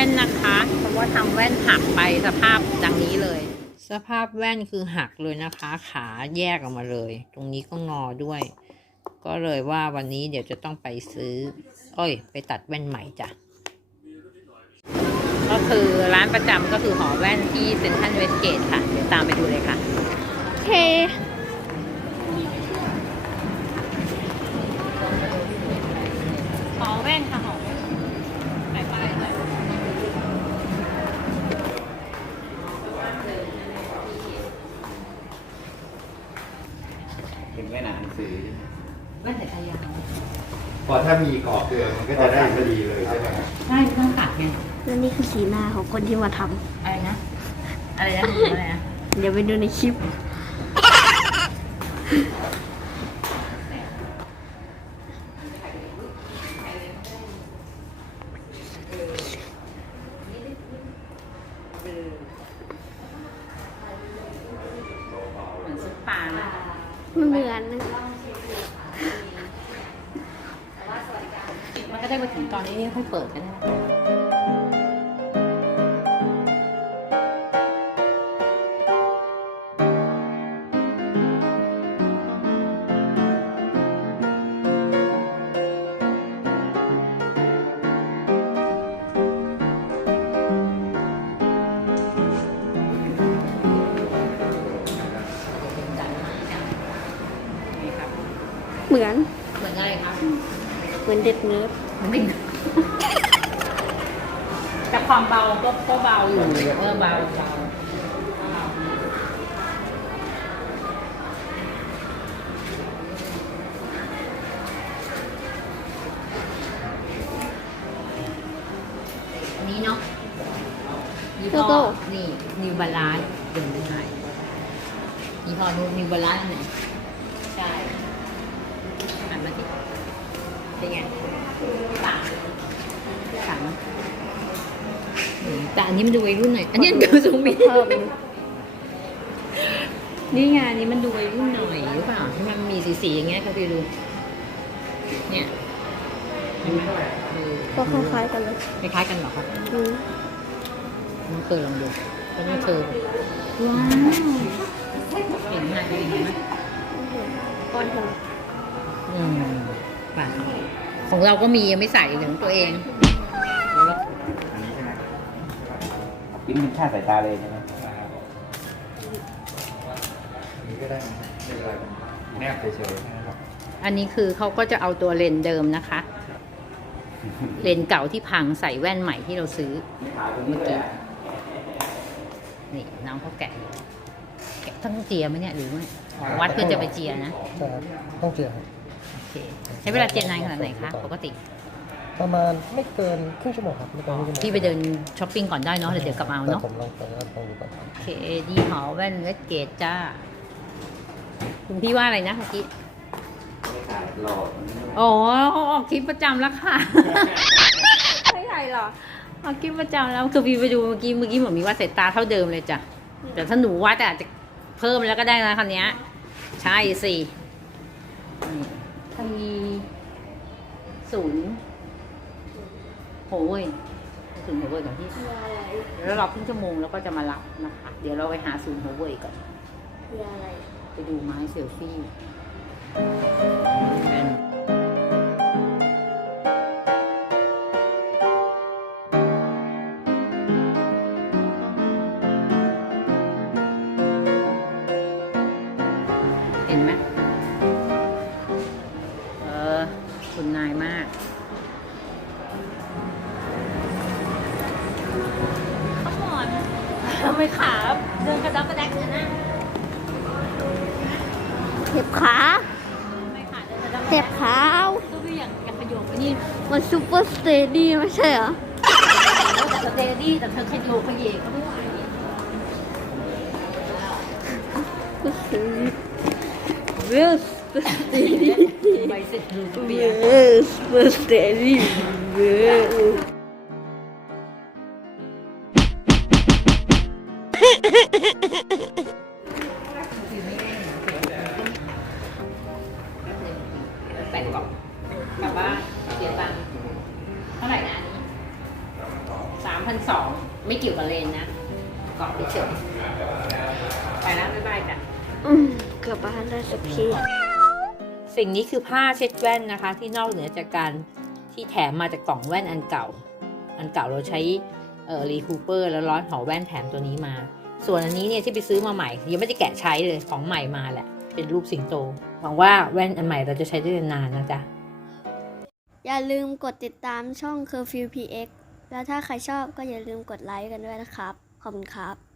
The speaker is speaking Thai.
ว่นนะคะ เพราะว่าทำแว่นหักไปสภาพดังนี้เลย สภาพแว่นคือหักเลยนะคะ ขาแยกออกมาเลย ตรงนี้ก็งอด้วย ก็เลยว่าวันนี้เดี๋ยวจะต้องไปซื้อเอ้ย ไปตัดแว่นใหม่จ้ะก็คือร้านประจำก็คือหอแว่นที่เซ็นทรัลเวสเกตค่ะ เดี๋ยวตามไปดูเลยค่ะ โอเค หอแว่นค่ะหอแว่นไหนไปไหน เป็นแว่นอ่านหนังสือ แว่นสายตายาวพอถ้ามีกรอบเกลือมันก็จะได้พอดีเลยใช่ไหมครับใช่ต้องตัดไงและนี่คือสีหน้าของคนที่มาทอะไรนะ อะไรนะอะไรนะำเดี๋ยวไปดูในคลิป มันเหมือนนะมันก็ได้มาถึงตอนนี้ค่อยเปิดกันนะ เหมือน เหมือนอะไรครับเหมือนเด็ดเนิร์ดเหมือนเป็นแต่ความเบาก็ก็เบาอยู่เออเบาเบาอันนี้เนาะยี่ห้อนี่นิวบาลานเดินได้ยี่ห้อนู้นนิวบาลานซ์ไหนใช่หั นมาที่เป็นไงต่างต่างไหมอืมแต่อันนี้มันดูวัยรุ่นหน่อย อันนี้มันดูสูงมีเพิ่มนี่ไงอันนี้มันดูวัยรุ่นหน่อยหรือเปล่าที่มันมีสีสีๆอย่างเงี้ยเขาไปดู เนี่ยเห็นไหมเออก็คล้ายๆกันเลยคล้ายๆกันเหรอครับอืมน้องเคยลองดูก็น้องเคยว้าวเห็นไหมเห็นไหมก้อนหิน อืมป่ะของเราก็มียังไม่ใส่ถึงตัวเองอันนี้ใช่ไหมกินเป็นค่าสายตาเลยใช่ไหมอันนี้ก็ได้นะไม่เป็นไรแนบเฉยๆนะครับอันนี้คือเขาก็จะเอาตัวเลนส์เดิมนะคะ เลนส์เก่าที่พังใส่แว่นใหม่ที่เราซื้อ ขาตรงนี้เลยอะนี่น้องเขาแกะอยู่แกะต้องเจียไหมเนี่ยหรือไม่อ๋อวัดเพื่อจะไปเจียนะใช่ครับต้องเจียครับโอ เค ใช้เวลาเจียนานขนาดไหนคะ ปกติ ประมาณไม่เกินครึ่งชั่วโมงครับไม่เกินครึ่งชั่วโมงพี่ไปเดินช้อปปิ้งก่อนได้เนาะเดี๋ยวเดี๋ยวกลับมาเอาแต่เนาะผมลองไปแล้วลองดูก่อนครับโอเคดีหอแว่นเวสเกตจ้า คุณพี่ว่าอะไรนะเมื่อกี้ ไม่ขาดหลอดมันไม่โอ้เขาออกคลิปประจำแล้วค่ะ ไม่ใช่หรอออกคลิปประจำแล้วคือพี่ไปดูเมื่อกี้เมื่อกี้เหมือนมีว่าดสายตาเท่าเดิมเลยจ้ะแต่ถ้าหนูวัดอาจจะเพิ่มแล้วก็ได้นะคันนี้ยใช่สินี่ ถ้ามีศูนย์โหเว้ยศูนย์โหเว้ยก่อนที่แล้วรอครึ่งชั่วโมงแล้วก็จะมารับนะคะ เดี๋ยวเราไปหาศูนย์โหเว้ยก่อนคืออะไร ไปดูไม้เซลฟี่ เจ็บขาไม่ขาเดินกระดอกกระแดเจ็กบขาก็ไม่อย่างอย่างขยโยกนี่มันซูเปอร์สเตดี้ไม่ใช่เหรอแต่สเตดี้แต่เธอขยโยกขยเยกก็ไม่ไหวเวลสเปอร์สเตดี้ไปเสร็จดูเบีเวยร์ลสเปอร์สเตดี้เวล ไม่เกี่ยวกับเลนนะเกาะเฉยๆไปแล้วบ๊ายบายจ้ะอืมกลับบ้านได้สักที สิ่งนี้คือผ้าเช็ดแว่นนะคะ ที่นอกเหนือจากการที่แถมมาจากกล่องแว่นอันเก่า อันเก่าเราใช้เอ่อรีคูเปอร์แล้วร้อนหอแว่นแถมตัวนี้มา ส่วนอันนี้เนี่ยที่ไปซื้อมาใหม่ ยังไม่ได้แกะใช้เลยของใหม่มาแหละ เป็นรูปสิงโตหวังว่าแว่นอันใหม่เราจะใช้ได้นานๆนะจ๊ะ อย่าลืมกดติดตามช่อง Curfew PX แล้วถ้าใครชอบก็อย่าลืมกดไลค์กันด้วยนะครับ ขอบคุณครับ